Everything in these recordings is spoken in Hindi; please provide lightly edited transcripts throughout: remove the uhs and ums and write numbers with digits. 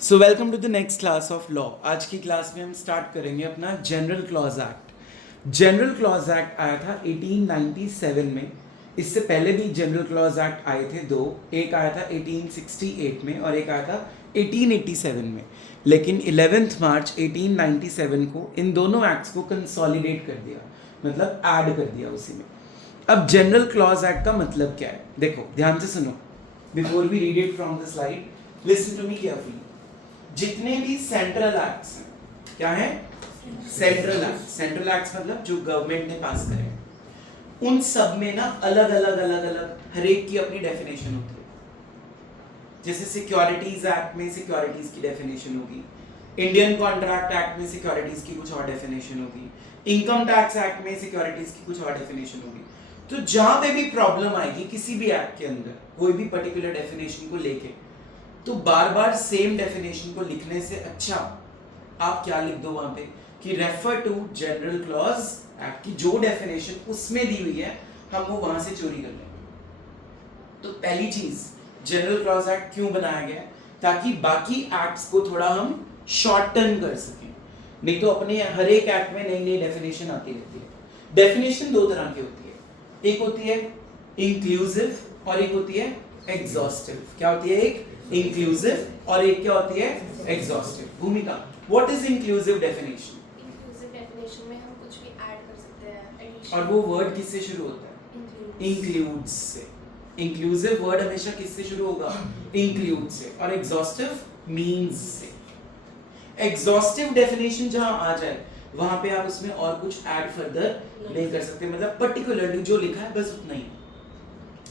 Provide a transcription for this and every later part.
So welcome to the next class of law. आज की क्लास में हम स्टार्ट करेंगे अपना general clause act. General clause act आया था 1897 में। इससे पहले भी जनरल क्लॉज एक्ट आए थे दो, एक आया था 1868 में और एक आया था 1887 में। लेकिन 11 मार्च 1897 को इन दोनों एक्ट्स को कंसोलिडेट कर दिया, मतलब ऐड कर दिया उसी में। अब जनरल क्लॉज एक्ट का मतलब क्या है, देखो ध्यान से सुनो। Before we read it from the slide, listen to me carefully. जितने भी सेंट्रल एक्ट्स हैं, क्या है? Central act. सेंट्रल एक्ट्स मतलब जो गवर्नमेंट ने पास करे, उन सब में ना अलग अलग हर एक की अपनी डेफिनेशन होती है। जैसे सिक्योरिटीज एक्ट में सिक्योरिटीज की डेफिनेशन होगी, इंडियन कॉन्ट्रैक्ट एक्ट में सिक्योरिटीज की कुछ और डेफिनेशन होगी, इनकम टैक्स एक्ट में सिक्योरिटीज की कुछ और डेफिनेशन होगी। तो जहां पे भी प्रॉब्लम आएगी किसी भी एक्ट के अंदर कोई भी पर्टिकुलर डेफिनेशन को लेके, तो बार बार सेम डेफिनेशन को लिखने से अच्छा आप क्या लिख दो वहां पे कि refer to general clause act की जो डेफिनेशन उसमें दी हुई है, हम वो वहां से चोरी कर लेंगे। तो पहली चीज, जनरल क्लॉज एक्ट क्यों बनाया गया? ताकि बाकी एक्ट्स को थोड़ा हम शॉर्टन कर सकें। नहीं तो अपने हर एक एक्ट में नई नई डेफिनेशन आती रहती है। डेफिनेशन दो तरह की होती है, एक होती है इंक्लूसिव और एक होती है एग्जॉस्टिव। क्या होती है? एक इंक्लूसिव और एक क्या होती है? एग्जॉस्टिव। भूमिका, what is inclusive definition? Inclusive definition में हम कुछ भी ऐड कर सकते हैं, एडिशन। और वो वर्ड किससे शुरू होता है? इंक्लूड्स से। इंक्लूसिव वर्ड हमेशा किससे शुरू होगा? इंक्लूड से। और एग्जॉस्टिव मींस से। एग्जॉस्टिव डेफिनेशन जहां आ जाए वहां पे आप उसमें और कुछ ऐड फर्दर नहीं कर सकते, मतलब पर्टिकुलरली जो लिखा है बस उतना ही।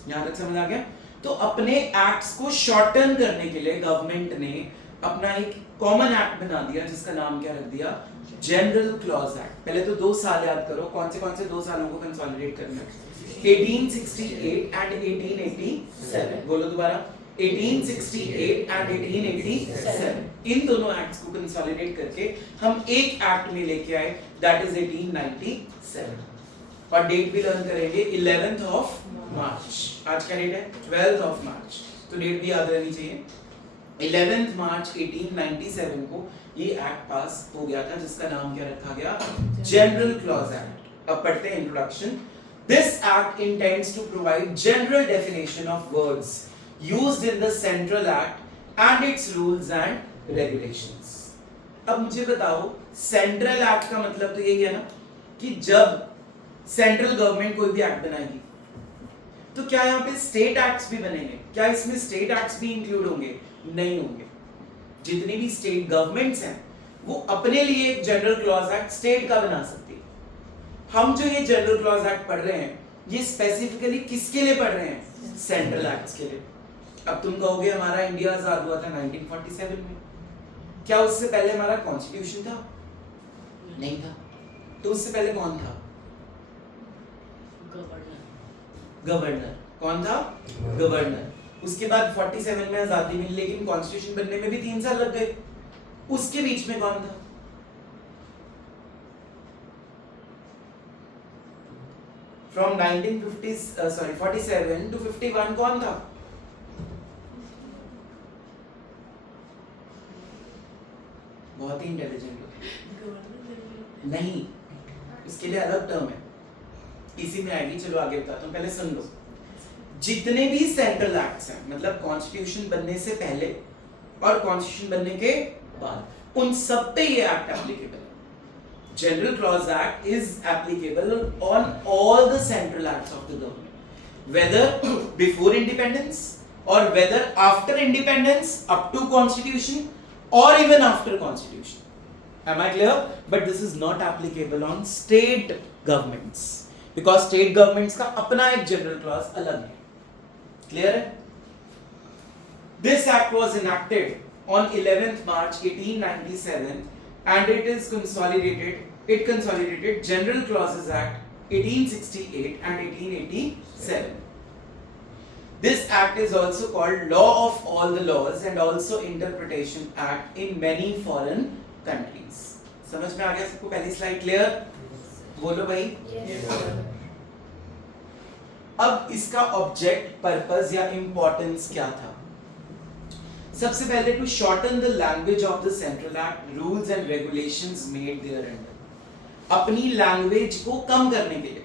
यहां तक समझ आ गया? तो अपने एक्ट्स को शॉर्टन करने के लिए गवर्नमेंट ने अपना एक कॉमन एक्ट बना दिया जिसका नाम क्या रख दिया? General clause act. पहले तो 2 साल याद करो, कौन से 2 सालों को कंसोलिडेट करना है? 1868 एंड 1887। बोलो दोबारा, 1868 एंड 1887। इन दोनों एक्ट्स को कंसोलिडेट करके हम एक एक्ट में लेके आए, दैट इज 1897। और डेट भी लर्न करेंगे 11th ऑफ मार्च। आज का डेट है 12th ऑफ मार्च, तो डेट भी याद रहनी चाहिए। 11th मार्च 1897 को ये एक्ट पास हो गया था जिसका नाम क्या रखा गया? General clause act. अब पढ़ते हैं introduction. This act intends to provide general definition of words used in the central act and its rules and regulations. अब मुझे बताओ, सेंट्रल एक्ट का मतलब तो यही है ना कि जब सेंट्रल गवर्नमेंट कोई भी एक्ट बनाएगी तो क्या यहाँ पे स्टेट एक्ट्स भी बनेंगे? क्या इसमें स्टेट एक्ट्स भी इंक्लूड होंगे? नहीं होंगे। जितनी भी स्टेट गवर्नमेंट्स हैं वो अपने लिए एक जनरल क्लॉज एक्ट स्टेट का बना सकती है। हम जो ये जनरल क्लॉज एक्ट पढ़ रहे हैं ये स्पेसिफिकली किसके लिए पढ़ रहे हैं? सेंट्रल एक्ट्स के लिए। अब तुम कहोगे हमारा इंडिया आजाद हुआ था 1947 में, क्या उससे पहले हमारा कॉन्स्टिट्यूशन था? नहीं था। तो उससे पहले कौन था? गवर्नर। कौन था? गवर्नर। उसके बाद 47 में आजादी मिली, लेकिन कॉन्स्टिट्यूशन बनने में भी 3 साल लग गए। उसके बीच में कौन था? फ्रॉम 47 टू 51 कौन था? बहुत ही इंटेलिजेंट हो। नहीं, इसके लिए अलग टर्म है, इसी में आएगी। चलो आगे बताता हूं, पहले सुन लो। जितने भी सेंट्रल एक्ट्स हैं, मतलब कॉन्स्टिट्यूशन बनने से पहले और कॉन्स्टिट्यूशन बनने के बाद, उन सब पे ये एक्ट एप्लीकेबल है। General clause act is applicable on all the central acts of the government, whether before independence और whether after independence up to constitution और even after constitution. Am I clear? But this is not applicable on state governments because state governments का अपना एक general clause अलग है। Clear है? This act was enacted on 11th March 1897 and it consolidated General Clauses Act 1868 and 1887. This act is also called Law of All the Laws and also Interpretation Act in many foreign countries. समझ में आ गया सबको? पहली स्लाइड क्लियर? बोलो भाई। अब इसका ऑब्जेक्ट, पर्पस या इंपॉर्टेंस क्या था? सबसे पहले to shorten the language of the central act, rules and regulations made thereunder. अपनी लैंग्वेज को कम करने के लिए,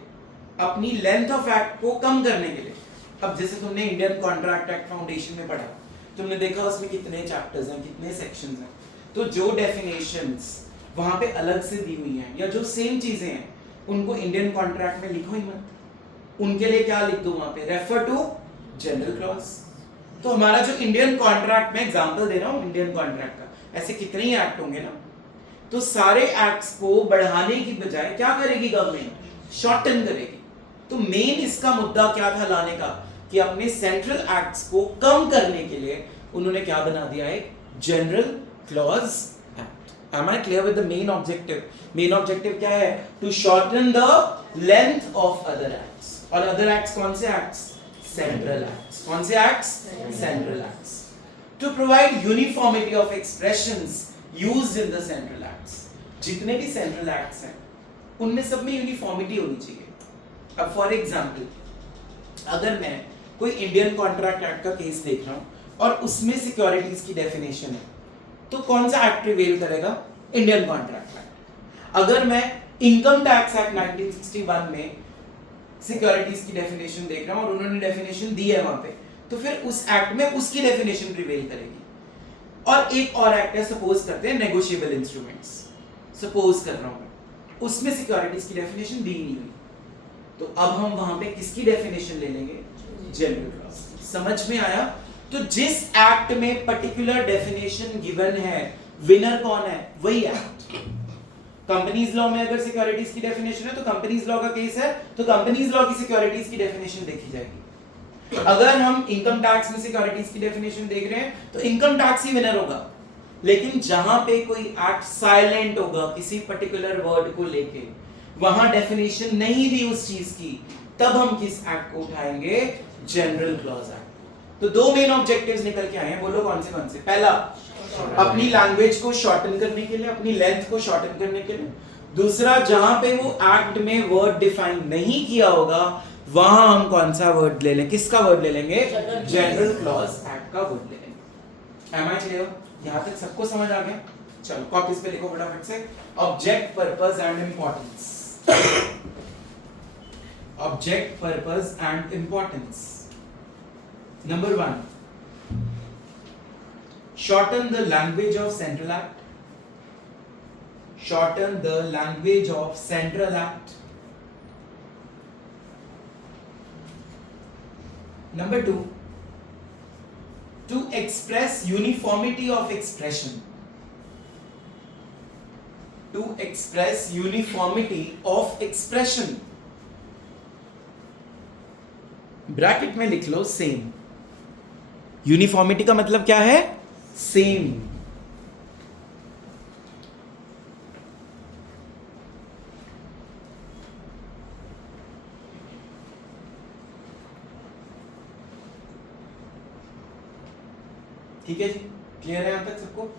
अपनी लेंथ ऑफ एक्ट को कम करने के लिए। अब जैसे तुमने इंडियन कॉन्ट्रैक्ट एक्ट फाउंडेशन में पढ़ा, तुमने देखा उसमें कितने चैप्टर्स हैं, कितने सेक्शंस हैं, तो जो डेफिनेशंस वहां पे अलग से दी हुई हैं या जो सेम चीजें हैं उनको इंडियन कॉन्ट्रैक्ट में लिखो ही मत। उनके लिए क्या लिख दो वहां पे, रेफर टू जनरल क्लॉज। तो हमारा जो इंडियन कॉन्ट्रैक्ट में एग्जांपल दे रहा हूं इंडियन कॉन्ट्रैक्ट का, ऐसे कितने ही एक्ट होंगे ना, तो सारे एक्ट्स को बढ़ाने की बजाय क्या करेगी गवर्नमेंट, शॉर्टन करेगी। तो मेन इसका मुद्दा क्या था लाने का, कि अपने सेंट्रल एक्ट्स को कम करने के लिए उन्होंने क्या बना दिया, एक general clause act. Am I clear with the main objective? Main objective क्या है, to shorten the length of other acts. और अदर एक्ट्स कौन से एक्ट्स, सेंट्रल एक्ट्स। कौन से acts, central acts. To provide uniformity of expressions used in the central acts. जितने भी सेंट्रल एक्ट्स हैं उनमें सब में यूनिफॉर्मिटी होनी चाहिए। अब फॉर एग्जांपल, अगर मैं कोई इंडियन कॉन्ट्रैक्ट एक्ट का केस देख रहा हूं और उसमें सिक्योरिटीज की डेफिनेशन है, तो कौन सा एक्ट प्रिवेल करेगा, इंडियन कॉन्ट्रैक्ट एक्ट। अगर मैं इनकम टैक्स एक्ट 1961 में सिक्योरिटीज की डेफिनेशन देख रहा हूं और उन्होंने डेफिनेशन दी है वहां पे, तो फिर उस एक्ट में उसकी डेफिनेशन प्रिवेल करेगी। और एक और एक्ट है, सपोज करते हैं नेगोशिएबल इंस्ट्रूमेंट्स, सपोज कर रहा हूं मैं, उसमें सिक्योरिटीज की डेफिनेशन दी नहीं हुई, तो अब हम वहां पे किसकी डेफिनेशन ले लेंगे, जनरल क्लॉज। समझ में आया? तो जिस एक्ट में पर्टिकुलर डेफिनेशन गिवन है, विनर कौन है, वही एक्ट। कंपनीज लॉ में अगर सिक्योरिटीज की डेफिनेशन है तो कंपनीज लॉ का केस है, तो कंपनीज लॉ की सिक्योरिटीज की डेफिनेशन देखी जाएगी। अगर हम इनकम टैक्स में सिक्योरिटीज की डेफिनेशन देख रहे हैं तो इनकम टैक्स ही विनर होगा। लेकिन जहां पे कोई एक्ट साइलेंट होगा किसी पर्टिकुलर वर्ड को लेके, वहां डेफिनेशन नहीं दी उस चीज की, तब हम किस एक्ट को उठाएंगे, जनरल क्लॉज एक्ट। तो दो मेन ऑब्जेक्टिव्स निकल के आए हैं, बोलो कौन से। पहला, अपनी लैंग्वेज को शॉर्टन करने के लिए, अपनी लेंथ को शॉर्टन करने के लिए। दूसरा, जहां पे वो एक्ट में वर्ड डिफाइन नहीं किया होगा वहां हम कौन सा वर्ड ले लें, किसका वर्ड ले लेंगे, जनरल क्लॉज एक्ट का वर्ड ले लेंगे। Am I clear? यहां तक सबको समझ आ गया? चलो कॉपीज पे लिखो फटाफट से। Object, purpose and importance. Object, purpose and importance. Number 1, shorten the language of Central Act. Shorten the language of Central Act. Number 2, to express uniformity of expression. To express uniformity of expression. Bracket में लिख लो सेम। यूनिफॉर्मिटी का मतलब क्या है, सेम। ठीक है जी, क्लियर है यहां तक सबको?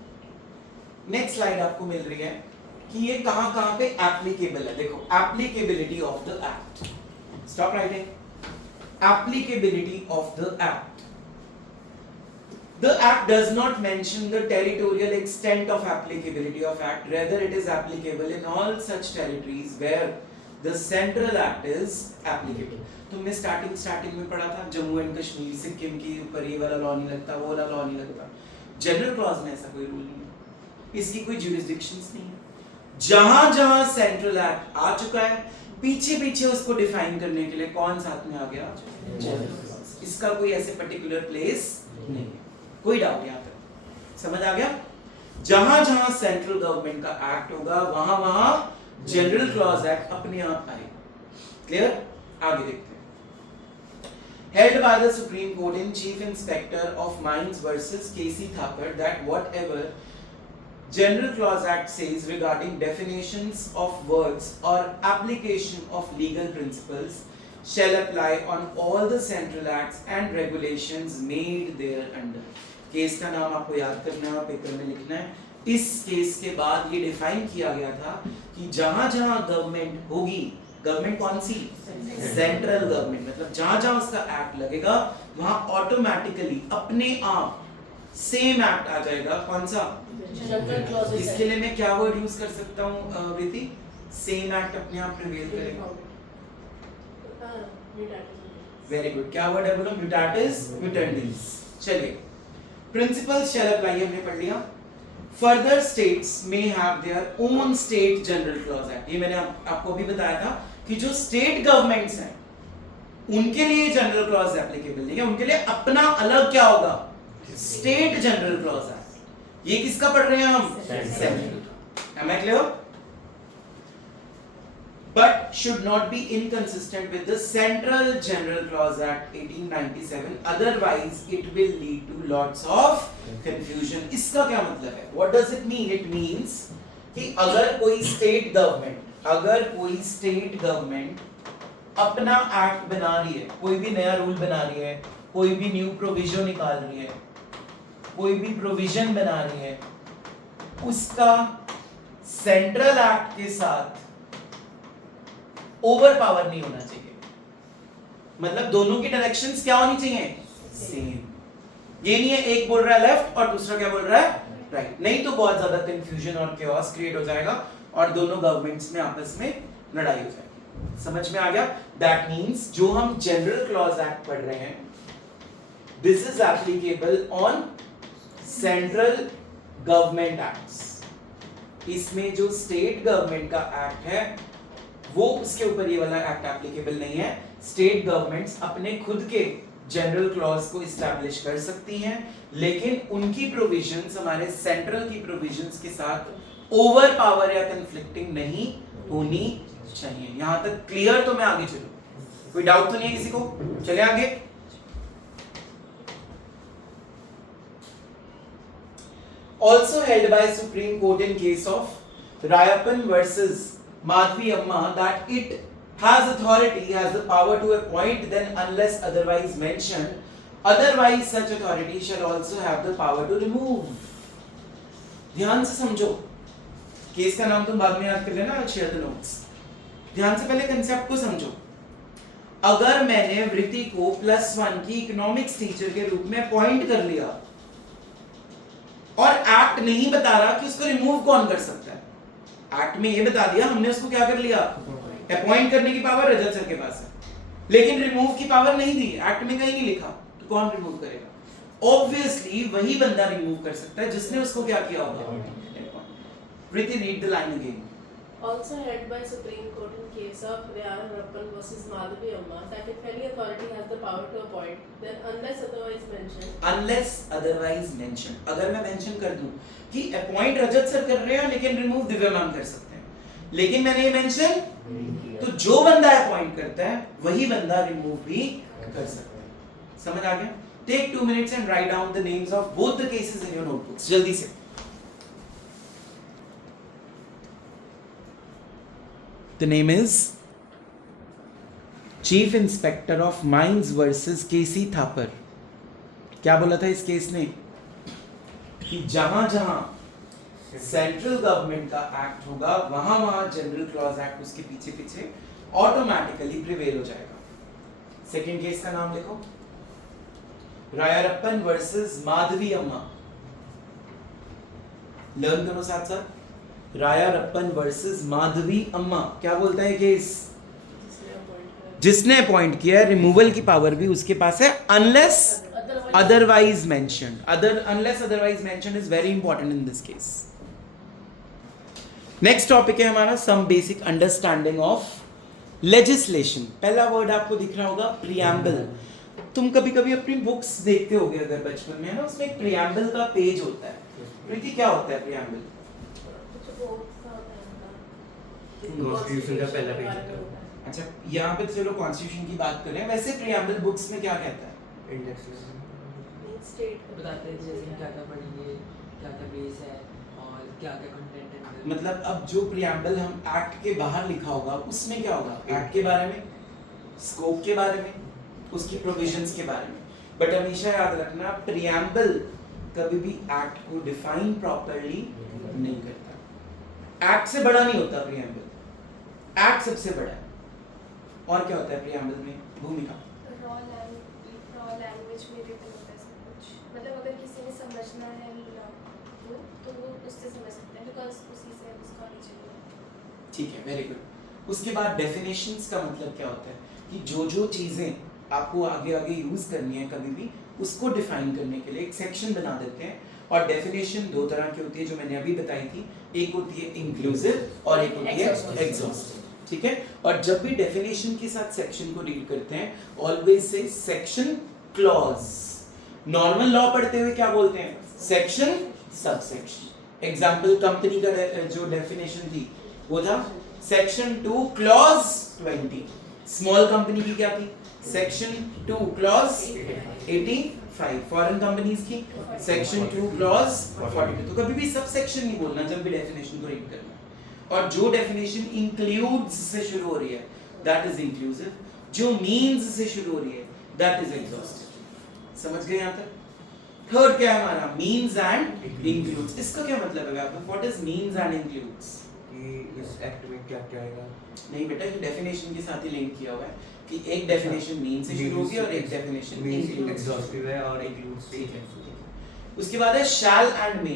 नेक्स्ट स्लाइड आपको मिल रही है कि ये कहां पे एप्लीकेबल है। देखो, applicability of the act. Stop writing. Applicability of the act. The act does not mention the territorial extent of applicability of act, rather it is applicable in all such territories where the central act is applicable. तुमने स्टार्टिंग में पढ़ा था जम्मू एंड कश्मीर, सिक्किम के ऊपर ये वाला लॉ नहीं लगता, वो वाला लॉ नहीं लगता। जनरल क्लॉज में ऐसा कोई रूल नहीं है, इसकी कोई ज्यूरिसडिक्शंस नहीं है। जहां सेंट्रल एक्ट आ चुका है, पीछे उसको डिफाइन करने के लिए कौन साथ में आ गया, जनरल क्लॉज। इसका कोई ऐसे पर्टिकुलर प्लेस नहीं है, कोई डाउट यहां तक समझ आ गया? जहां सेंट्रल गवर्नमेंट का एक्ट होगा वहां जनरल क्लॉज एक्ट अपने आप आएगा। क्लियर? आगे देखते हैं। Held by the Supreme Court in Chief Inspector of Mines versus KC Thapar that whatever General Clause Act says regarding definitions of words or application of legal principles shall apply on all the central acts and regulations made thereunder. Case का नाम आपको याद करना है, पेपर में लिखना है। इस केस के बाद ये डिफाइन किया गया था कि जहां गवर्नमेंट होगी, गवर्नमेंट कौन सी, सेंट्रल गवर्नमेंट, मतलब जहां उसका एक्ट लगेगा वहां ऑटोमेटिकली अपने आप सेम एक्ट आ जाएगा। कौन सा? जनरल क्लॉजेस इसके लिए मैं क्या वर्ड यूज कर सकता हूँ प्रीति? सेम एक्ट अपने आप प्रिवेल करेगा। Very good. क्या वर्ड है बोलो? म्यूटेटिस म्यूटेंडिस। चलिए, प्रिंसिपल्स शैल अप्लाई हमने पढ़ लिया। Further states may have their own state general clause act. ये मैंने आपको भी बताया था कि जो स्टेट गवर्नमेंट्स हैं उनके लिए जनरल क्लॉज एप्लीकेबल नहीं है, उनके लिए अपना अलग क्या होगा? State general clause act. ये किसका पढ़ रहे हैं हम? Central. Am I clear? But should not be inconsistent with the Central General Clause Act 1897. Otherwise, it will lead to lots of confusion. इसका क्या मतलब है? What does it mean? It means कि अगर कोई state government अपना एक्ट बना रही है, कोई भी नया रूल बना रही है, कोई भी न्यू प्रोविजन निकाल रही है, कोई भी प्रोविजन बना रही है, उसका सेंट्रल एक्ट के साथ ओवर पावर नहीं होना चाहिए। मतलब दोनों की डायरेक्शंस क्या होनी चाहिए? सेम। ये नहीं है एक बोल रहा है लेफ्ट और दूसरा क्या बोल रहा है? राइट। नहीं तो बहुत ज्यादा कंफ्यूजन और chaos क्रिएट हो जाएगा और दोनों गवर्नमेंट्स में आपस में लड़ाई हो जाएगी। समझ में आ गया? दैट मींस जो हम जनरल क्लॉज एक्ट पढ़ रहे हैं, this is applicable on central government acts. इसमें जो स्टेट गवर्नमेंट का एक्ट है वो उसके ऊपर ये वाला एक्ट एप्लीकेबल नहीं है। स्टेट गवर्नमेंट्स अपने खुद के जनरल क्लॉज को इस्टेब्लिश कर सकती हैं, लेकिन उनकी प्रोविजंस हमारे सेंट्रल की प्रोविजंस के साथ ओवर पावर या कंफ्लिक्टिंग नहीं होनी चाहिए। यहां तक क्लियर? तो मैं आगे चलूं, कोई डाउट तो नहीं है किसी को? चले आगे। Also held by Supreme Court in case of Rayappan versus Madhvi Amma that it has authority, has the power to appoint then unless otherwise mentioned, otherwise such authority shall also have the power to remove. ध्यान से समझो, केस का नाम तुम बाद में याद कर लेना, शेयर द नोट्स। ध्यान से पहले कंसेप्ट को समझो। अगर मैंने वृत्ति को +1 की इकोनॉमिक्स टीचर के रूप में अपॉइंट कर लिया और एक्ट नहीं बता रहा कि उसको रिमूव कौन कर सकता है, एक्ट में ये बता दिया हमने उसको क्या कर लिया? अपॉइंट करने की पावर रजत सर के पास है, लेकिन रिमूव की पावर नहीं दी, एक्ट में कहीं नहीं लिखा, तो कौन रिमूव करेगा? ऑब्वियसली वही बंदा रिमूव कर सकता है जिसने उसको क्या किया होगा? Preeti read the line again. Also held by Supreme Court in case of Rayappan versus Madhvi Amma that if any authority has the power to appoint, then unless otherwise mentioned. Unless otherwise mentioned. अगर मैं मेंशन कर दूं कि अपॉइंट रजत सर कर रहे हैं लेकिन रिमूव दिव्या मैम कर सकते हैं, लेकिन मैंने ये मेंशन, तो जो बंदा अपॉइंट करता है वही बंदा रिमूव भी कर सकता है। समझ आ गया? Take 2 minutes and write down the names of both the cases in your notebooks. जल्दी से। The name is Chief Inspector of Mines versus KC Thapar. क्या बोला था इस केस ने? कि जहां जहां सेंट्रल गवर्नमेंट का एक्ट होगा वहां वहां जनरल क्लॉज एक्ट उसके पीछे पीछे ऑटोमेटिकली प्रिवेल हो जाएगा। सेकंड केस का नाम देखो, रायरप्पन वर्सेस माधवी अम्मा। लर्न करो साथ साथ। रायरप्पन वर्सेस माधवी अम्मा। क्या बोलता है केस? जिसने अपॉइंट किया है, रिमूवल की पावर भी उसके पास है, unless otherwise mentioned. Unless otherwise mentioned is very important in this case. Next topic है हमारा some basic understanding of legislation. पहला वर्ड आपको दिख रहा होगा preamble. तुम कभी कभी अपनी बुक्स देखते होगे अगर बचपन में, है ना, उसमें एक preamble का पेज होता है। प्रीति क्या होता है preamble? कॉन्स्टिट्यूशन का पहला पेज होता है। अच्छा, यहाँ पे चलो कॉन्स्टिट्यूशन की बात करें, वैसे preamble बुक्स में क्या कहता है? इंडेक्स बताते हैं जैसे क्या क्या पढ़ेंगे, क्या क्या बेस है और क्या क्या कंटेंट है। मतलब अब जो प्रियम्बल हम एक्ट के बाहर लिखा होगा उसमें क्या होगा? एक्ट के बारे में, स्कोप के बारे में, उसकी प्रोविजंस के बारे में। बट हमेशा याद रखना, प्रियम्बल कभी भी एक्ट को डिफाइन प्रॉपर्ली नहीं करता। एक्ट से बड़ा नहीं होता प्रियम्बल, एक्ट सबसे बड़ा है। और क्या होता है प्रियम्बल में? भूमिका। रॉ लैंग्वेज में रिटन होता है सब कुछ। मतलब अगर किसी ने समझना है लॉ को तो वो उससे समझ सकते हैं बिकॉज उसी से उसका origin है। ठीक है, वेरी गुड। उसके बाद डेफिनेशंस का मतलब क्या होता है कि जो चीज़ें आपको आगे आगे यूज़ करनी है कभी भी, उसको डिफाइन करने के लिए एक सेक्शन बना देते हैं। और डेफिनेशन दो तरह की होती है जो मैंने अभी बताई थी, एक होती है इंक्लूसिव और एक होती है एग्जॉस्टिव। ठीक है, और जब भी डेफिनेशन के साथ सेक्शन को रीड करते हैं always say section clause. Normal law पढ़ते हुए क्या बोलते हैं? Section subsection. एग्जांपल कंपनी का जो डेफिनेशन थी वो था सेक्शन 2 क्लॉज 20। स्मॉल कंपनी की क्या थी? Section 2 clause 85। फॉरेन कंपनीज की सेक्शन 2 क्लॉज 42। तो कभी भी सब सेक्शन नहीं बोलना जब भी डेफिनेशन को रीड करना है। और जो डेफिनेशन इंक्लूड्स से शुरू हो रही है दैट इज इंक्लूसिव, जो मींस से शुरू हो रही है दैट इज एग्जॉस्टिव। समझ गए यहाँ तक? थर्ड क्या है हमारा? Means and includes. इसका क्या मतलब है? What is means and includes? कि इस एक्ट में क्या क्या आएगा? नहीं बेटा, ये डेफिनेशन के साथ ही लिंक किया हुआ है कि एक डेफिनेशन मीन से शुरू होगी और एक डेफिनेशन इंक्लूड एग्जॉस्टिव है और इंक्लूड्स। ठीक है। उसके बाद है शैल एंड मे।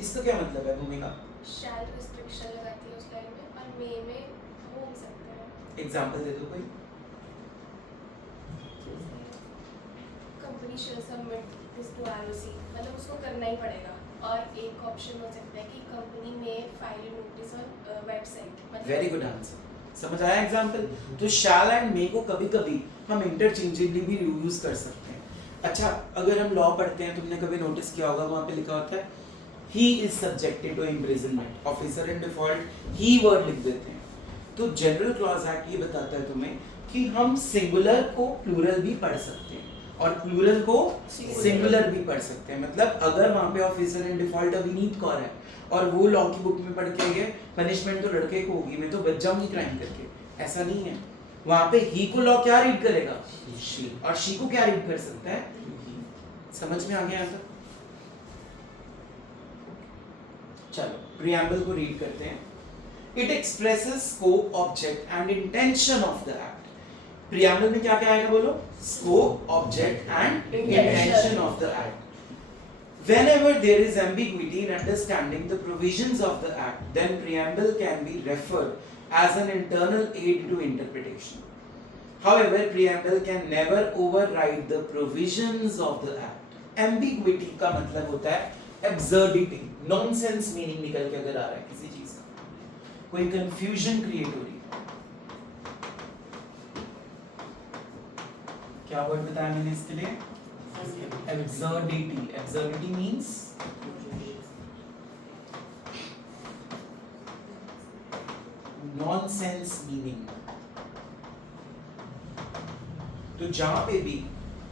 इसका क्या मतलब है भूमिका? शैल रिस्ट्रिक्शन लगाती है उस लाइन में और मे में हो भी सकते हैं। एग्जांपल दे दो कोई। Company shall submit this to ROC, मतलब उसको करना ही पड़ेगा। और एक ऑप्शन हो सकता है कि कंपनी में file notice on website. Very good answer. समझ आया एग्जांपल? तो शैल एंड मे को कभी-कभी हम इंटरचेंजेबली भी यूज कर सकते हैं। अच्छा, अगर हम लॉ पढ़ते हैं, तुमने कभी नोटिस किया होगा वहां पे लिखा होता है he is subjected to imprisonment. Officer in default ही वर्ड लिख देते हैं। तो जनरल क्लॉज एक्ट ये बताता है तुम्हें कि हम सिंगुलर को प्लूरल भी पढ़ सकते हैं और प्लूरल को सिंगुलर भी पढ़ सकते हैं। मतलब अगर वहां पे ऑफिसर इन डिफॉल्ट अविनीत कौर है और वो लॉ की बुक में पढ़ के गए पनिशमेंट तो लड़के को होगी, मैं तो बच जाऊंगी क्राइम करके, ऐसा नहीं है। वहां पे ही को लॉ क्या रीड करेगा? शी। और शी को क्या रीड कर सकता है? समझ में आ गया? तक चलो प्रियम्बल को रीड करते हैं। It expresses scope, object and intention of the act. Preamble में क्या क्या आएगा बोलो? Scope, object and intention of the act. Whenever there is ambiguity in understanding the provisions of the act, then preamble can be referred as an internal aid to interpretation. However, preamble can never override the provisions of the act. Ambiguity का मतलब होता है absurdity, nonsense meaning निकल के अगर आ रहा है किसी चीज का, कोई confusion create हो रही है। क्या वर्ड बताया मैंने इसके लिए? Absurdity. Absurdity means nonsense meaning. तो जहां पे भी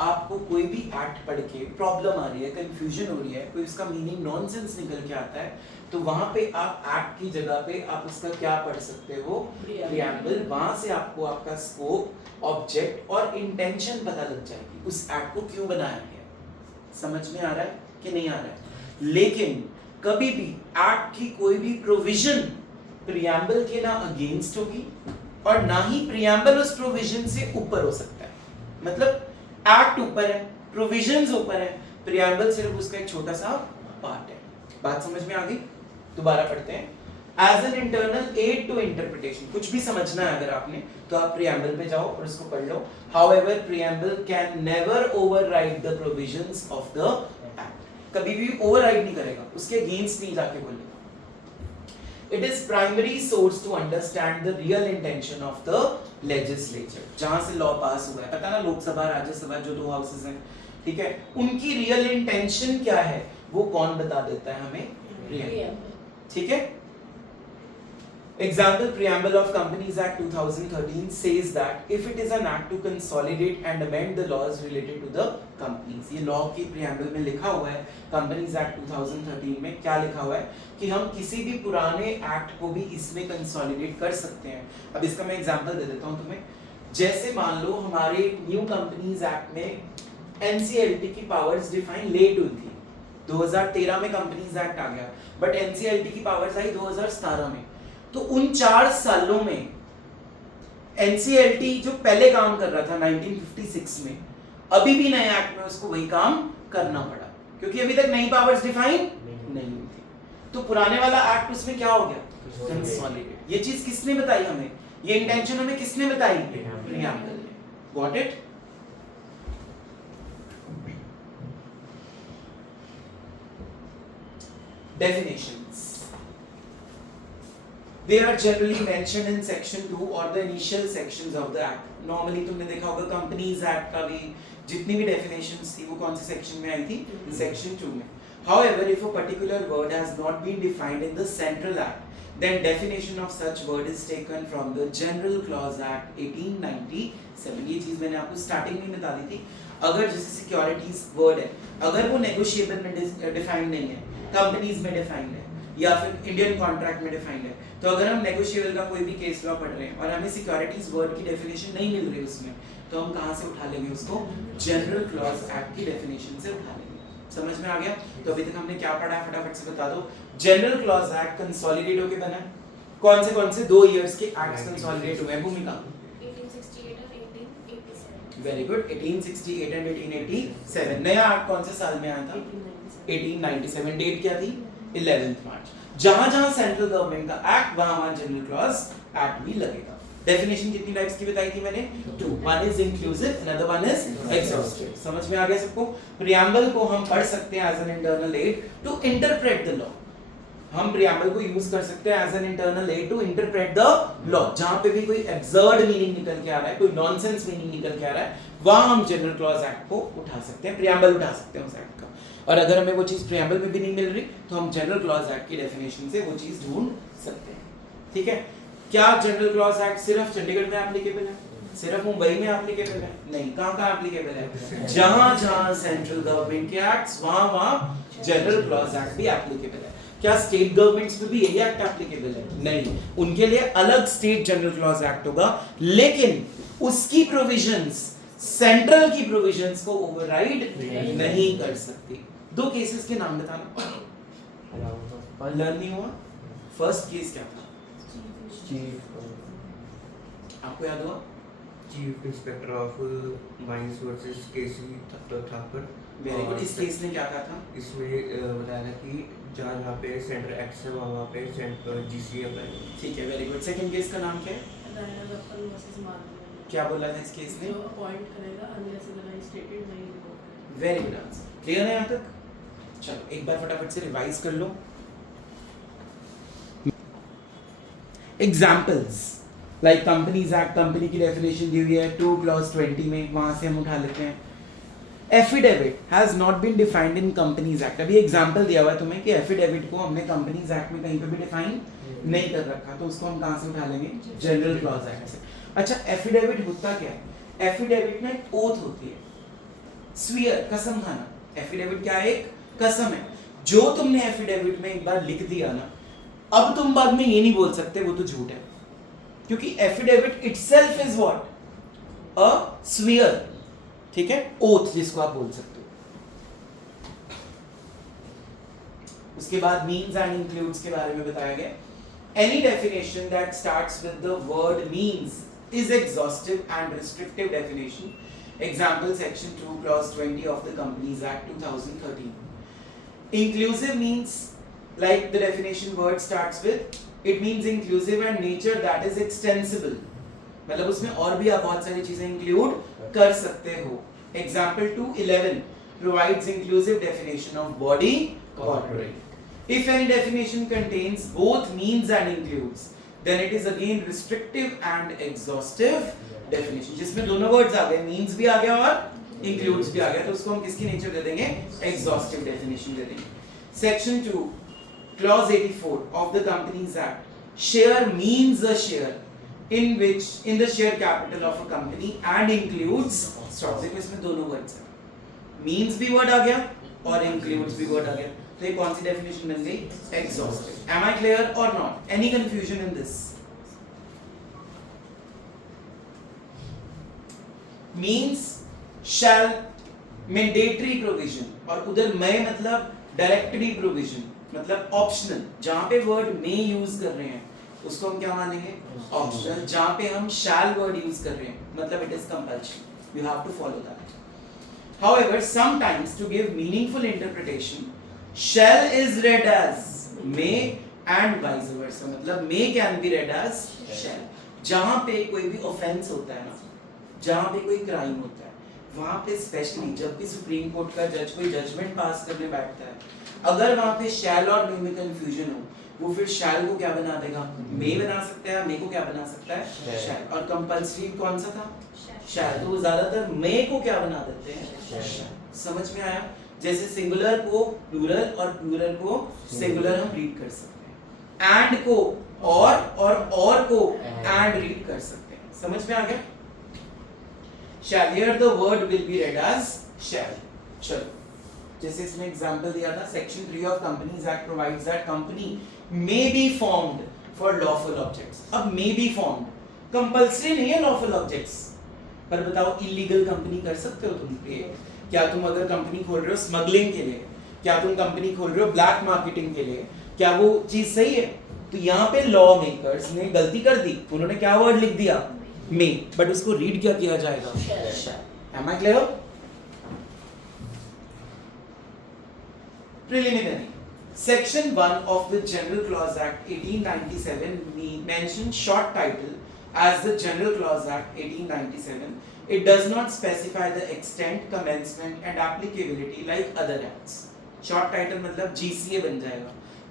आपको कोई भी एक्ट पढ़ के प्रॉब्लम आ रही है, कंफ्यूजन हो रही है, कोई उसका मीनिंग नॉनसेंस निकल के आता है, तो वहां पे आप एक्ट की जगह पे आप उसका क्या पढ़ सकते हो? प्रियम्बल। वहां से आपको आपका स्कोप, ऑब्जेक्ट और इंटेंशन पता लग जाएगी, उस एक्ट को क्यों बनाया गया। समझ में आ रहा है कि नहीं आ रहा है? लेकिन कभी भी एक्ट की कोई भी प्रोविजन प्रियम्बल के ना अगेंस्ट होगी और ना ही प्रियम्बल उस प्रोविजन से ऊपर हो सकता है। मतलब एक्ट ऊपर है, प्रोविजंस ऊपर है, प्रियम्बल सिर्फ उसका एक छोटा सा पार्ट है। बात समझ में आ गई? दोबारा पढ़ते हैं। As an internal aid to interpretation, कुछ भी समझना है अगर आपने तो आप preamble पे जाओ और उसको पढ़ लो। However, preamble can never override the provisions of the act. कभी भी override नहीं करेगा, उसके against नहीं जाके बोलेगा। It is primary source to understand the real intention of the legislature. जहाँ से law pass हुआ है, पता ना लोकसभा, राज्यसभा जो दो houses हैं, ठीक है, उनकी real intention क्या है वो कौन बता देता है हमें? preamble। ठीक है? Example, Preamble of Companies Act 2013 says that if it is an act to consolidate and amend the laws related to the companies, ये law की preamble में लिखा हुआ है, Companies Act 2013 में क्या लिखा हुआ है कि हम किसी भी पुराने एक्ट को भी इसमें कंसोलिडेट कर सकते हैं। अब इसका मैं एग्जांपल दे देता हूँ तुम्हें। जैसे मान लो हमारे न्यू कंपनीज एक्ट में NCLT की पावर्स डिफाइन लेट हुई थी, 2013 में कंपनीज एक्ट आ गया, बट NCLT की पावर्स आई 2017 में। तो उन 4 सालों में NCLT जो पहले काम कर रहा था 1956 में, अभी भी नए एक्ट में उसको वही काम करना पड़ा। क्योंकि अभी तक नई पावर्स डिफाइन नहीं हुई थी। तो पुराने वाला एक्ट उसमें क्या हो गया, कंसोलिडेट। ये चीज किसने बताई हमें, ये इंटेंशन हमें किसने बताई, प्रियम्बल ने। Got it? Definitions. They are generally mentioned in section 2 or the initial sections of the act. Normally तुमने देखा होगा कंपनीज एक्ट का भी जितनी भी definitions थी वो कौन से section में आई थी, section 2 में. However, if a particular word has not been defined in the central act, then definition of such word is taken from the General Clause Act 1897. ये चीज मैंने आपको स्टार्टिंग में बता दी थी. अगर जैसे सिक्योरिटीज वर्ड है, अगर वो नेगोशिएबल में डिफाइंड नहीं है, कंपनीज में डिफाइंड है या फिर इंडियन कॉन्ट्रैक्ट में डिफाइंड है, तो अगर हम नेगोशिएबल का कोई भी केस लॉ पढ़ रहे हैं और हमें सिक्योरिटीज वर्ड की डेफिनेशन नहीं मिल रही उसमें, तो हम कहाँ से उठा लेंगे उसको, जनरल क्लॉज एक्ट की डेफिनेशन से उठा लेंगे. समझ में आ गया? तो अभी तक हमने क्या पढ़ा है फटाफट से बता दो. जनरल क्लॉज एक्ट कंसोलिडेट होके बना है. कौन से 2 इयर्स के एक्ट्स कंसोलिडेट हुए हैं? भूमिका 1868 और 1887. Very good. 1868 एंड 1887. नया एक्ट कौन से साल में आया था? 1897. डेट क्या थी? 11th मार्च. जहां जहां सेंट्रल गवर्नमेंट का एक्ट वहां जनरल क्लॉज एक्ट भी लगेगा. डेफिनेशन कितनी टाइप्स की बताई थी मैंने? 2. One is inclusive, another one is exhaustive. समझ में आ गया सबको? प्रियम्बल को हम पढ़ सकते हैं as an internal aid to interpret the law. हम प्रियम्बल को यूज कर सकते हैं as an internal aid to interpret the law. जहां पे भी कोई एब्सर्ड मीनिंग निकल के आ रहा है, कोई नॉनसेंस मीनिंग निकल के आ रहा है, वहां हम जनरल क्लॉज एक्ट को उठा सकते हैं, प्रियम्बल उठा सकते हैं उस एक्ट का. और अगर हमें वो चीज प्रियम्बल में भी नहीं मिल रही, तो हम जनरल क्लॉज एक्ट की डेफिनेशन से वो चीज ढूंढ सकते हैं. ठीक है? क्या जनरल क्लॉज एक्ट सिर्फ चंडीगढ़ में एप्लीकेबल है, सिर्फ मुंबई में एप्लीकेबल है? नहीं. कहां एप्लीकेबल है? जहां जहां सेंट्रल गवर्नमेंट के एक्ट्स, वहां जनरल क्लॉज एक्ट भी एप्लीकेबल है. क्या स्टेट गवर्नमेंट्स पे भी यही एक्ट एप्लीकेबल है? नहीं. उनके लिए अलग स्टेट जनरल क्लॉज एक्ट होगा, लेकिन उसकी प्रोविजंस सेंट्रल की प्रोविजंस को ओवरराइड नहीं कर सकती. 2 केसेस के नाम बताना. लर्न नहीं हुआ? फर्स्ट केस क्या था? आपको याद हुआ? Chief inspector of mines versus K C Thapar. Very good. इस केस ने क्या कहा था? इसमें बताया था कि जहाँ पे सेंटर एक्ट है वहाँ पे जीसी अप्लाई. ठीक है. Very good. सेकंड केस का नाम क्या है? राणा रप्पन वर्सेस माधवी. क्या बोला था इस केस ने? जो अपॉइंट करेगा अनलेस अदरवाइज स्टेटेड नहीं होगा. Very good answer. क्लियर है यहाँ तक? चलो एक बार फटाफट से रिवाइज कर लो. Examples like companies act, company की डेफिनेशन दी हुई है 2 क्लॉज 20 में, वहां से हम उठा लेते हैं. Affidavit has not been defined in companies act. अभी एग्जांपल दिया हुआ है तुम्हें कि एफिडेविट को हमने कंपनीज एक्ट में कहीं पे भी डिफाइन नहीं कर रखा, तो उसको हम कहां से उठा लेंगे? जनरल क्लॉज एक्ट से. अच्छा, एफिडेविट होता क्या है? एफिडेविट में एक ओथ होती है, स्वीयर, कसम खाना. एफिडेविट क्या है? एक कसम है. जो तुमने एफिडेविट में एक बार लिख दिया ना, अब तुम बाद में ये नहीं बोल सकते वो तो झूठ है, क्योंकि affidavit itself is what? A severe. ठीक है? ओथ जिसको आप बोल सकते हो. उसके बाद मीन्स एंड इंक्लूड्स के बारे में बताया गया. Any definition that starts with the word means is exhaustive and restrictive definition. Example section 2 clause 20 of the Companies Act 2013. Inclusive means like the definition word starts with, it means inclusive and nature that is extensible. मतलब उसमें और भी आप बहुत सारी चीजें इंक्लूड कर सकते हो. Example 2:11 provides inclusive definition of body corporate. If any definition contains both means and includes, then it is again restrictive and exhaustive definition. जिसमें दोनों words आ गए, means भी आ गया और includes भी आ गया, तो उसको हम किसकी nature दे देंगे? exhaustive definition दे देंगे. Section 2 clause 84 of the Companies Act. Share means a share in the share capital of a company and includes stocks. देखो इसमें दोनों words हैं, means भी word आ गया और includes भी word आ गया, तो ये कौन सी डेफिनेशन बन गई? Exhaustive. Am I clear or not? Any confusion in this? Means shall mandatory provision, और उधर may मतलब directory provision, मतलब optional. जहां पे word may यूज कर रहे हैं उसको हम क्या मानेंगे? Optional. जहां पे हम shall word यूज कर रहे हैं मतलब it is compulsion. You have to follow that. However, sometimes to give meaningful interpretation, shall is read as may and vice versa. मतलब may can be read as shall. जहाँ पे कोई भी offense होता है ना, जहाँ पे कोई crime होता है, वहाँ पे स्पेशली जब भी सुप्रीम कोर्ट का जज कोई जजमेंट पास करने बैठता है, अगर वहाँ पे शैल और मे में कंफ्यूजन हो, वो फिर शैल को क्या बना देगा, मे बना सकता है, मे को क्या बना सकता है, शैल. और कंपल्सरी कौन सा था, शैल. तो वो ज्यादातर मे को क्या बना देते हैं, शैल. समझ में आया? जैसे सिंगुलर को प्लूरल और प्लूरल को सिंगुलर हम रीड कर सकते हैं, एंड को और को एंड रीड कर सकते हैं. समझ में आ गया? shall, here the word will be read as shall. चलो, जैसे इसमें एग्जांपल दिया था, section 3 of companies act provides that company may be formed for lawful objects. अब मे बी फॉर्म्ड कंपल्सरी नहीं है लॉफुल ऑब्जेक्ट्स, पर बताओ इलीगल कंपनी कर सकते हो तुम? क्या तुम अगर कंपनी खोल रहे हो स्मगलिंग के लिए, क्या तुम कंपनी खोल रहे हो ब्लैक मार्केटिंग के लिए, क्या वो चीज सही है? तो यहाँ पे लॉ मेकर्स ने गलती कर दी, उन्होंने क्या वर्ड लिख दिया, मे, बट उसको रीड क्या किया जाएगा, shall. Am I clear? Preliminary. Section 1 of the General Clause Act 1897 mentions short title as the General Clause Act 1897. It does not specify the extent, commencement and applicability like other acts. Short title मतलब GCA बन जाएगा.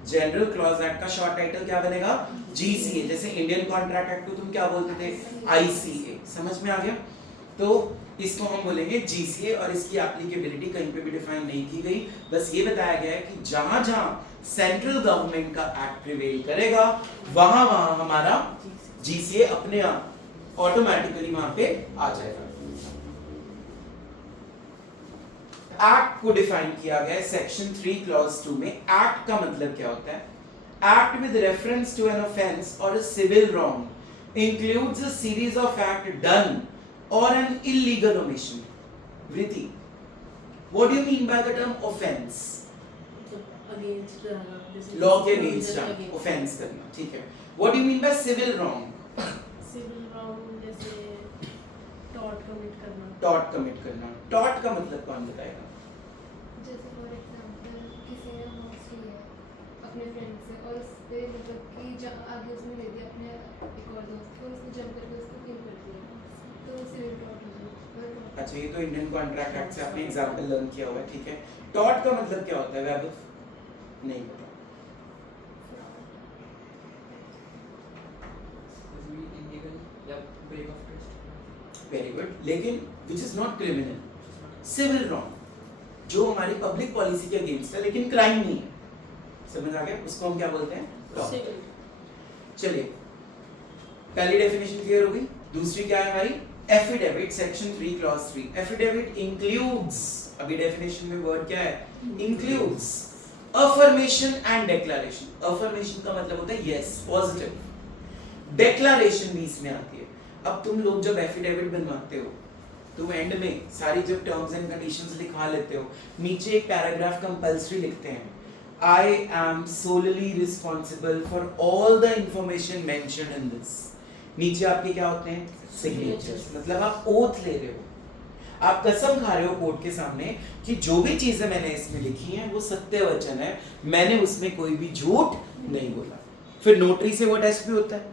जनरल क्लॉज एक्ट का शॉर्ट टाइटल क्या बनेगा, जीसीए. जैसे इंडियन कॉन्ट्रैक्ट एक्ट को तुम क्या बोलते थे, आईसीए. समझ में आ गया? तो इसको हम बोलेंगे जीसीए, और इसकी एप्लीकेबिलिटी कहीं पे भी डिफाइन नहीं की गई. बस ये बताया गया है कि जहां जहां सेंट्रल गवर्नमेंट का एक्ट प्रिवेल करेगा, वहां वहां हमारा जीसीए अपने आप ऑटोमेटिकली वहां पे आ जाएगा. एक्ट को डिफाइन किया गया है सेक्शन 3 क्लॉज 2 में. एक्ट का मतलब क्या होता है? Act with reference to an offence और a civil wrong includes a series of act done और an illegal omission. Vritti, what do you mean by the term offence? Law के अगेंस्ट ऑफेंस करना, ठीक है. What do you mean by civil wrong? Civil wrong जैसे टॉर्ट कमिट करना. टॉर्ट कमिट करना. टॉर्ट का मतलब कौन बताएगा? जैसे फॉर एग्जांपल किसी ने हॉर्स लिया अपने फ्रेंड से, और उस पे मतलब कि आगे उसने ले दिया अपने एक और दोस्त को, उसने जंप करके उसको किल कर दिया, तो सिविल टॉर्ट हो गया. अच्छा, ये तो इंडियन कॉन्ट्रैक्ट एक्ट से आपने एग्जांपल लर्न किया हुआ है, ठीक है. टॉर्ट का मतलब क्या होता है वैभव? नहीं पता. इलीगल या breach of trust. Very good. लेकिन which is not criminal. Civil wrong जो हमारी पब्लिक पॉलिसी के अगेंस्ट है लेकिन क्राइम नहीं है. समझ आ गया? उसको हम क्या बोलते हैं? टॉर्ट. चलिए, पहली डेफिनेशन क्लियर हो गई. दूसरी क्या है हमारी? Affidavit. Section 3 clause 3. Affidavit includes, अभी डेफिनेशन में वर्ड क्या है? Includes affirmation and declaration. Affirmation का मतलब होता है यस, पॉजिटिव. डिक्लेरेशन भी इसमें आती है. अब तुम लोग जब एफिडेविट बनवाते हो तो एंड में सारी जब टर्म्स एंड कंडीशंस लिखा लेते हो, नीचे एक पैराग्राफ कंपल्सरी लिखते हैं, I am solely responsible for all the information mentioned in this. नीचे आपके क्या होते हैं? सिग्नेचर्स. मतलब आप ओथ ले रहे हो, आप कसम खा रहे हो कोर्ट के सामने कि जो भी चीजें मैंने इसमें लिखी हैं वो सत्य वचन है, मैंने उसमें कोई भी झूठ नहीं बोला. फिर नोटरी से वो टेस्ट भी होता है.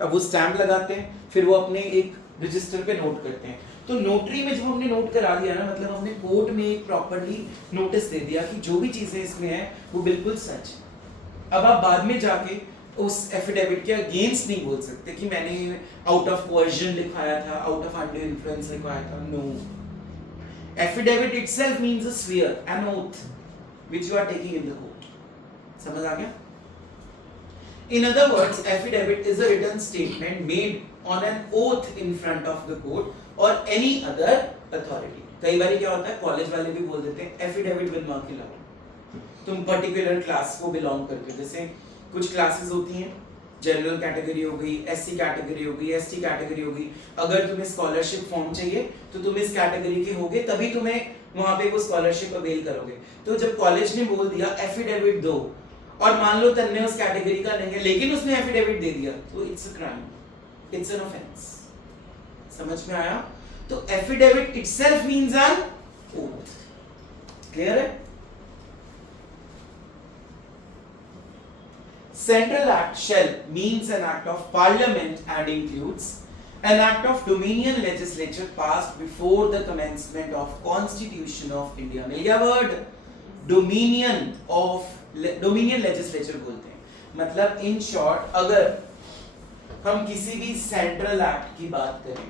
अब वो स्टैम्प लगाते हैं, फिर वो अपने एक रजिस्टर पे नोट करते हैं. तो नोटरी में जब हमने नोट करा दिया ना, मतलब हमने कोर्ट में एक प्रॉपर्ली नोटिस दे दिया कि जो भी चीजें इसमें हैं वो बिल्कुल सच है. अब आप बाद में जाके उस एफिडेविट के अगेंस्ट नहीं बोल सकते कि मैंने आउट ऑफ कोर्जन लिखवाया था, आउट ऑफ अंडर इन्फ्लुएंस लिखवाया था. No. Affidavit itself means a swear, an oath which you are taking in the court. समझ आ गया? In other words, affidavit is a written statement made on an oath in front of the court or any other authority. कई बार क्या होता है, कॉलेज वाले भी बोल देते हैं एफिडेविट बनवा के लाओ. तुम पर्टिकुलर क्लास को बिलोंग करते हो. जैसे कुछ क्लासेस होती हैं, जनरल कैटेगरी हो गई, एससी कैटेगरी हो गई, एसटी कैटेगरी हो गई. अगर तुम्हें स्कॉलरशिप फॉर्म चाहिए तो तुम इस कैटेगरी के होगे, तभी तुम्हें वहां पे वो स्कॉलरशिप अवेल करोगे. तो जब कॉलेज ने बोल दिया एफिडेविट दो, और मान लो तन्ने उस कैटेगरी का नहीं है लेकिन उसने एफिडेविट दे दिया, तो it's a crime, it's an offence. समझ में आया? तो affidavit itself means an oath. Clear है? Central Act shall means an act of Parliament and includes an act of Dominion legislature passed before the commencement of Constitution of India. मिल गया word? Dominion legislature बोलते हैं. मतलब in short, अगर हम किसी भी सेंट्रल एक्ट की बात करें,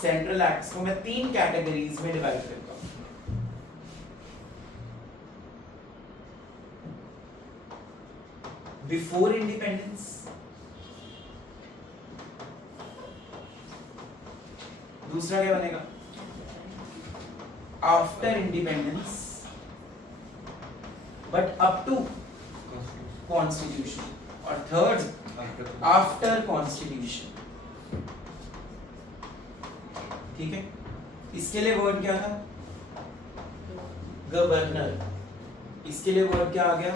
सेंट्रल एक्ट्स को मैं 3 कैटेगरीज में डिवाइड करता हूं. बिफोर इंडिपेंडेंस, दूसरा क्या बनेगा? After independence but up to constitution, और थर्ड आफ्टर कॉन्स्टिट्यूशन. ठीक है, इसके लिए वर्ड क्या था? गवर्नर. इसके लिए वर्ड क्या आ गया?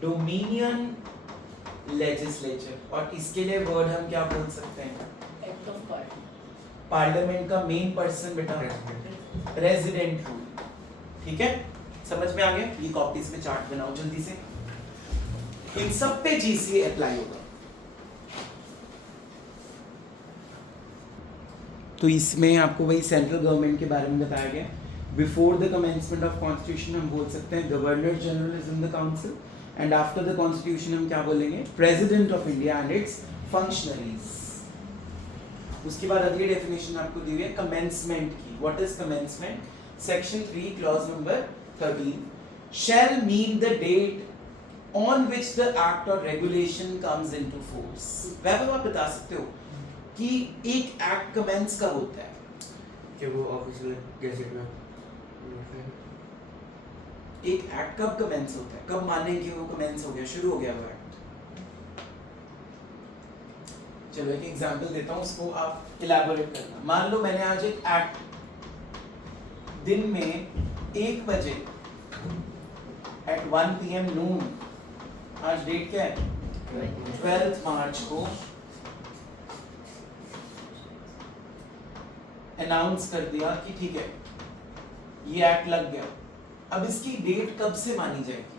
Dominion legislature. और इसके लिए वर्ड हम क्या बोल सकते हैं? एक्ट ऑफ पार्लियामेंट का मेन पर्सन बेटा प्रेसिडेंट रूल. ठीक है, समझ में आ गया? ये कॉपीज में चार्ट बनाओ जल्दी से. इन सब पे जीसीए अप्लाई होगा. तो इसमें आपको वही सेंट्रल गवर्नमेंट के बारे में बताया गया. Before the commencement of constitution हम बोल सकते हैं governor general is in the council, and after the constitution हम क्या बोलेंगे? President of India and it's functionaries. उसके बाद अगली डेफिनेशन आपको दी हुई है कमेंसमेंट की. What is commencement? Section 3 clause number 13 shall mean the date on which the act or regulation comes into force. वैभव आप बता सकते हो कि एक एक्ट कमेंस कब होता है? कि वो ऑफिशियल गैजेट में एक एक्ट कब कमेंस होता है? कब माने कि वो कमेंस हो गया, शुरू हो गया वो एक्ट? चलो एक एग्जांपल देता हूँ, उसको आप इलैबोरेट करना. मान लो मैंने आज एक एक्ट दिन में 1 बजे at 1 PM noon, आज डेट क्या है? 12 मार्च को अनाउंस कर दिया कि ठीक है ये एक्ट लग गया. अब इसकी डेट कब से मानी जाएगी?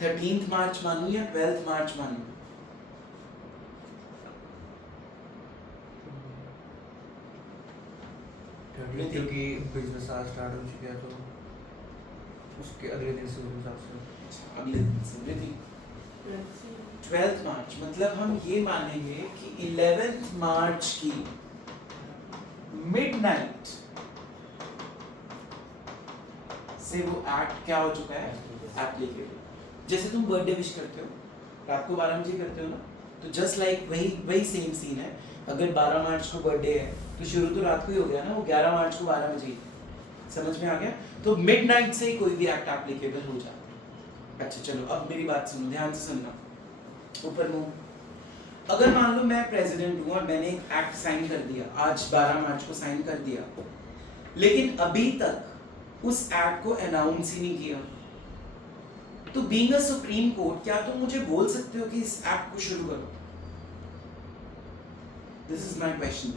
13th मार्च मानूं या 12th मार्च मानूं? क्योंकि बिजनेस आज स्टार्ट हो चुका है तो उसके अगले दिन से हिसाब से अगले दिन से 12th मार्च. मतलब हम ये मानेंगे कि 11th मार्च की मिडनाइट से वो एक्ट क्या हो चुका है? एप्लीकेबल. जैसे तुम बर्थडे विश करते हो, रात को 12 बजे करते हो ना, तो जस्ट लाइक वही सेम सीन है. अगर 12 मार्च को बर्थडे है तो शुरू तो रात को ही हो गया ना, वो 11 मार्च को 12 बजे. समझ में आ गया? तो मिडनाइट से ही कोई भी एक्ट एप्लीकेबल हो जाता है. अच्छा चलो अब मेरी बात सुनो, ध्यान से सुनना. ऊपर मुंह. अगर मान लो मैं प्रेसिडेंट हूं और मैंने एक एक्ट साइन कर दिया, आज 12 मार्च को साइन कर दिया, लेकिन अभी तक उस एक्ट को अनाउंस ही नहीं किया, तो बीइंग अ सुप्रीम कोर्ट क्या तुम मुझे बोल सकते हो कि इस एक्ट को शुरू करो? This is my question.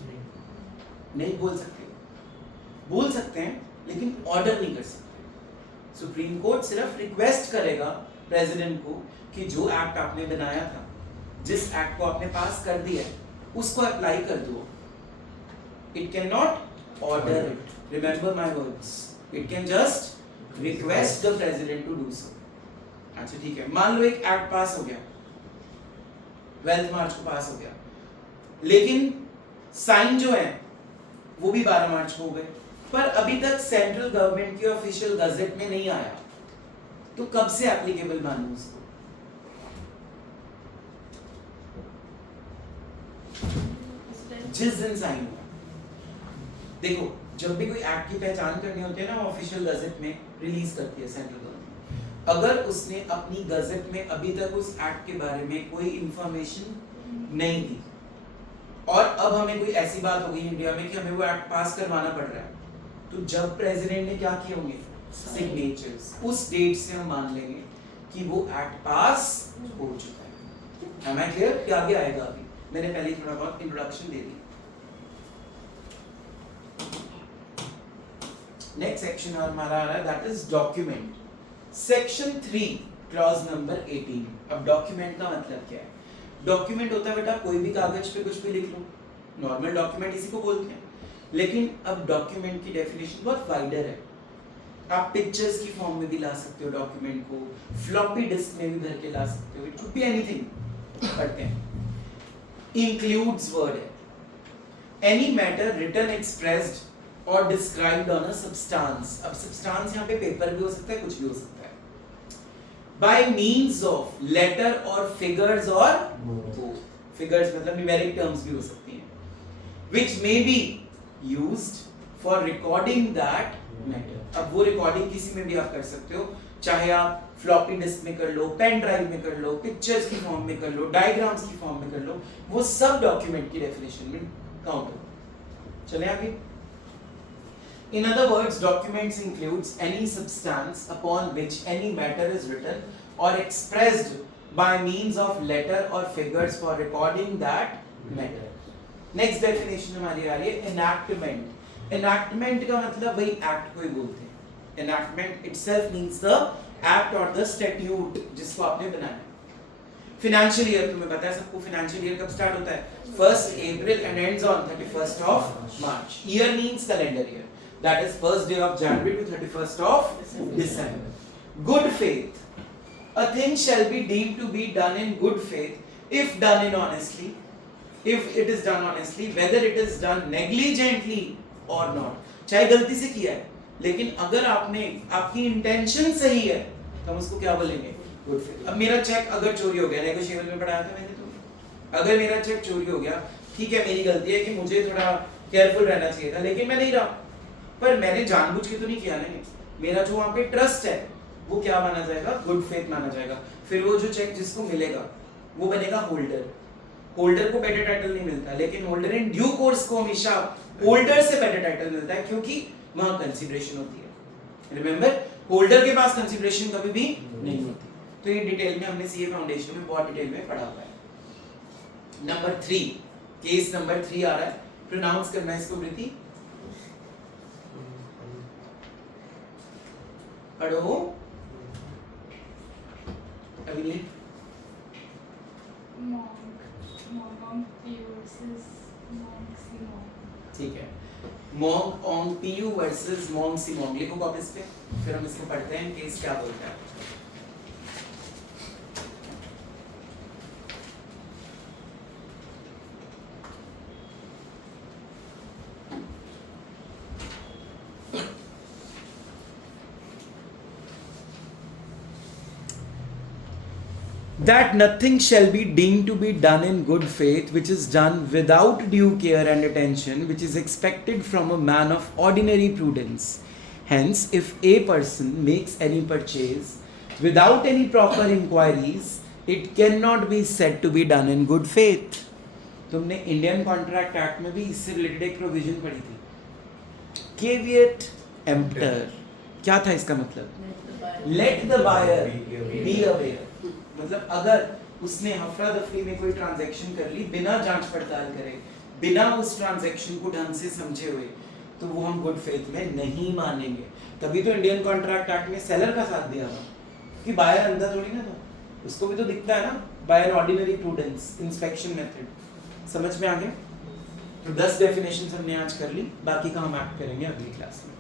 नहीं बोल सकते. बोल सकते हैं लेकिन ऑर्डर नहीं कर सकते. सुप्रीम कोर्ट सिर्फ रिक्वेस्ट करेगा प्रेसिडेंट को कि जो एक्ट आपने बनाया था, जिस एक्ट को आपने पास कर दिया है, उसको अप्लाई कर दो. It can not order it. Remember my words. It can just request the president to do so. अच्छा ठीक है, मान लो एक एक्ट पास हो गया, 12 मार्च को पास हो गया, लेकिन साइन जो है वो भी 12 मार्च को हो गए, पर अभी तक सेंट्रल गवर्नमेंट के ऑफिशियल गजेट में नहीं आया, तो कब से एप्लीकेबल मानूं उसको? जिस दिन साइन हुआ. देखो जब भी कोई एक्ट की पहचान करनी होती है ना, ऑफिशियल गजेट में रिलीज करती है सेंट्रल गवर्नमेंट. अगर उसने अपनी गजेट में अभी तक उस एक्ट के बारे में कोई इंफॉर्मेशन नहीं दी, और अब हमें कोई ऐसी बात हो गई इंडिया में कि हमें वो एक्ट पास करवाना पड़ रहा है, तो जब प्रेसिडेंट ने क्या किए होंगे? सिग्नेचर्स. उस डेट से हम मान लेंगे कि वो एक्ट पास हो चुका है. Am I clear? क्या आगे आएगा अभी? मैंने पहले ही थोड़ा बहुत इंट्रोडक्शन दे दी. नेक्स्ट सेक्शन और हमारा आ रहा है that is document. Section 3 clause number 18. अब डॉक्यूमेंट का मतलब क्या है? डॉक्यूमेंट होता है बेटा कोई भी कागज पे कुछ भी लिख लो. नॉर्मल डॉक्यूमेंट इसी को बोलते हैं. लेकिन अब डॉक्यूमेंट की डेफिनेशन बहुत वाइडर है. आप पिक्चर्स की फॉर्म में भी ला सकते हो डॉक्यूमेंट को, फ्लॉपी डिस्क में भी भर के ला सकते हो. It could be anything. पढ़ते हैं. इंक्लूड्स वर्ड है. एनी मैटर रिटन एक्सप्रेस्ड और डिस्क्राइब्ड ऑन अ सब्सटेंस. अब सब्सटेंस यहाँ पे पेपर भी हो सकता है, कुछ भी हो सकता है. बाय मींस ऑफ लेटर और फिगर्स और फिगर्स मतलब न्यूमेरिक टर्म्स भी हो सकती हैं. Which may be used for recording that matter. अब वो रिकॉर्डिंग किसी में भी आप कर सकते हो, चाहे आप फ्लॉपी डिस्क में कर लो, पेन ड्राइव में कर लो, पिक्चर्स की फॉर्म में कर लो, डायग्राम्स की फॉर्म में कर लो. वो सब डॉक्यूमेंट की डेफिनेशन में काउंट हो. चलें आगे. In other words, documents includes any substance upon which any matter is written or expressed by means of letter or figures for recording that matter. Next definition हमारी आ रही है enactment. Enactment का मतलब वही act को ही बोलते हैं. Enactment itself means the act or the statute जिसको आपने बनाया. Financial year तुम्हें पता है सबको. Financial year कब start होता है? 1st April and ends on 31st of March. Year means calendar year. That is 1st day of January to 31st of December. Good faith. A thing shall be deemed to be done in good faith if done in honestly. If it is done honestly, whether it is done negligently or not. चाहे गलती से किया है, लेकिन अगर आपकी इंटेंशन सही है, तो हम उसको क्या बोलेंगे? Good faith. अब मेरा चेक अगर चोरी हो गया, नेगोशिएबल में पढ़ाया था मैंने तो. अगर मेरा चेक चोरी हो गया, ठीक है मेरी गलती है कि मुझे थोड़ा केयरफुल रहना चाहिए था, लेकिन मैं नहीं रहा. पर मैंने जानबूझ के तो नहीं किया नहीं. मेरा जो वहां पे ट्रस्ट है वो क्या माना जाएगा? गुड फेथ माना जाएगा. फिर वो जो चेक जिसको मिलेगा वो बनेगा होल्डर. होल्डर को बेटर टाइटल नहीं मिलता, लेकिन होल्डर इन ड्यू कोर्स को हमेशा होल्डर से बेटर टाइटल मिलता है, क्योंकि वहां कंसीडरेशन होती है. रिमेंबर, होल्डर के पास कंसीडरेशन कभी भी नहीं होती. तो ये डिटेल में हमने सीए फाउंडेशन में बहुत डिटेल में पढ़ा हुआ है. नंबर 3, केस नंबर 3 आ रहा है. प्रोनाउंस करना है इसको. प्रीति पढ़ो. अभिनीत. ठीक है. मॉन्क ऑन पीयू वर्सेस मॉन्क सी मॉन्क. लिखो कॉपीज पे, फिर हम इसको पढ़ते हैं. केस क्या बोलता है? That nothing shall be deemed to be done in good faith which is done without due care and attention which is expected from a man of ordinary prudence. Hence, if a person makes any purchase without any proper inquiries, it cannot be said to be done in good faith. तुमने इंडियन कॉन्ट्रैक्ट एक्ट में भी इससे रिलेटेड एक प्रोविजन पढ़ी थी. Caveat emptor. क्या था इसका मतलब? Let the buyer be aware. मतलब अगर उसने हफड़ा दफड़ी में कोई ट्रांजैक्शन कर ली बिना जांच पड़ताल करे, बिना उस ट्रांजैक्शन को ढंग से समझे हुए, तो वो हम गुड फेथ में नहीं मानेंगे. तभी तो इंडियन कॉन्ट्रैक्ट एक्ट में सेलर का साथ दिया था कि बायर अंधा थोड़ी ना था, उसको भी तो दिखता है ना. Buyer ordinary prudence, inspection method. समझ में आ गया? तो 10 डेफिनेशंस हमने आज कर ली, बाकी का हम एक्ट करेंगे अगली क्लास में.